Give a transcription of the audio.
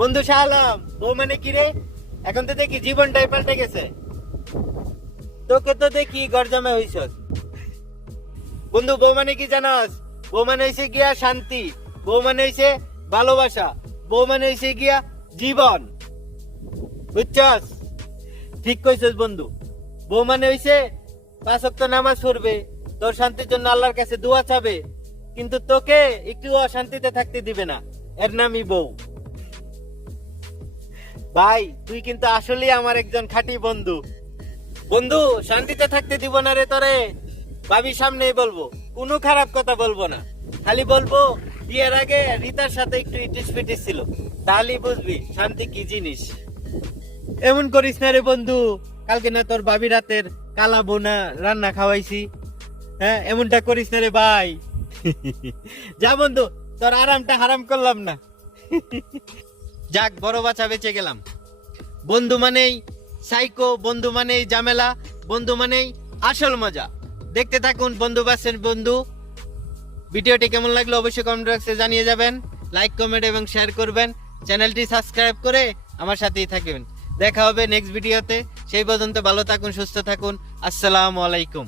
বন্ধু শাহ আলম, বউ মানে কি রে? এখন তো দেখি জীবনটাই পাল্টে গেছে। তোকে তো দেখি গরজামে হইছস। বন্ধু, বউ মানে কি জানাস? বউ মানে হইছে গিয়া শান্তি, বউ মানে হইছে ভালোবাসা, বউ মানে হইছে গিয়া জীবন। বুঝছস? ঠিক কইছস বন্ধু। বউ মানে হইছে 5 ওয়াক্ত নামাজ পড়বে, তোর শান্তির জন্য আল্লাহর কাছে দোয়া চাবে, কিন্তু তোকে একটু অশান্তিতে থাকতে দিবে না। এর নামই বউ। ভাই, তুই কিন্তু আসলেই আমার একজন খাঁটি বন্ধু। বন্ধু, শান্তিতে থাকতে দিব না রে তোরে। ভাবির সামনেই বলবো, কোনো খারাপ কথা বলবো না। খালি বলবো বিয়ের আগে রিতার সাথে একটু ইটিস পিটিস ছিল, তাহলেই বুঝবি শান্তি কি জিনিস। এমন করিস না রে বন্ধু। কালকে না তোর ভাবি রাতের কালা বোনা রান্না খাওয়াইছি। হ্যাঁ, এমনটা করিস না রে ভাই। যা বন্ধু, তোর আরামটা হারাম করলাম না। যাক, বড় বাচ্চা বেঁচে গেলাম। বন্ধু মানেই সাইকো, বন্ধু মানেই ঝামেলা, বন্ধু মানেই আসল মজা। দেখতে থাকুন বন্ধু বাসের বন্ধু। ভিডিওটি কেমন লাগলো অবশ্যই কমেন্ট বক্সে জানিয়ে যাবেন। লাইক, কমেন্ট এবং শেয়ার করবেন। চ্যানেলটি সাবস্ক্রাইব করে আমার সাথেই থাকবেন। দেখা হবে নেক্সট ভিডিওতে। সেই পর্যন্ত ভালো থাকুন, সুস্থ থাকুন। আসসালামু আলাইকুম।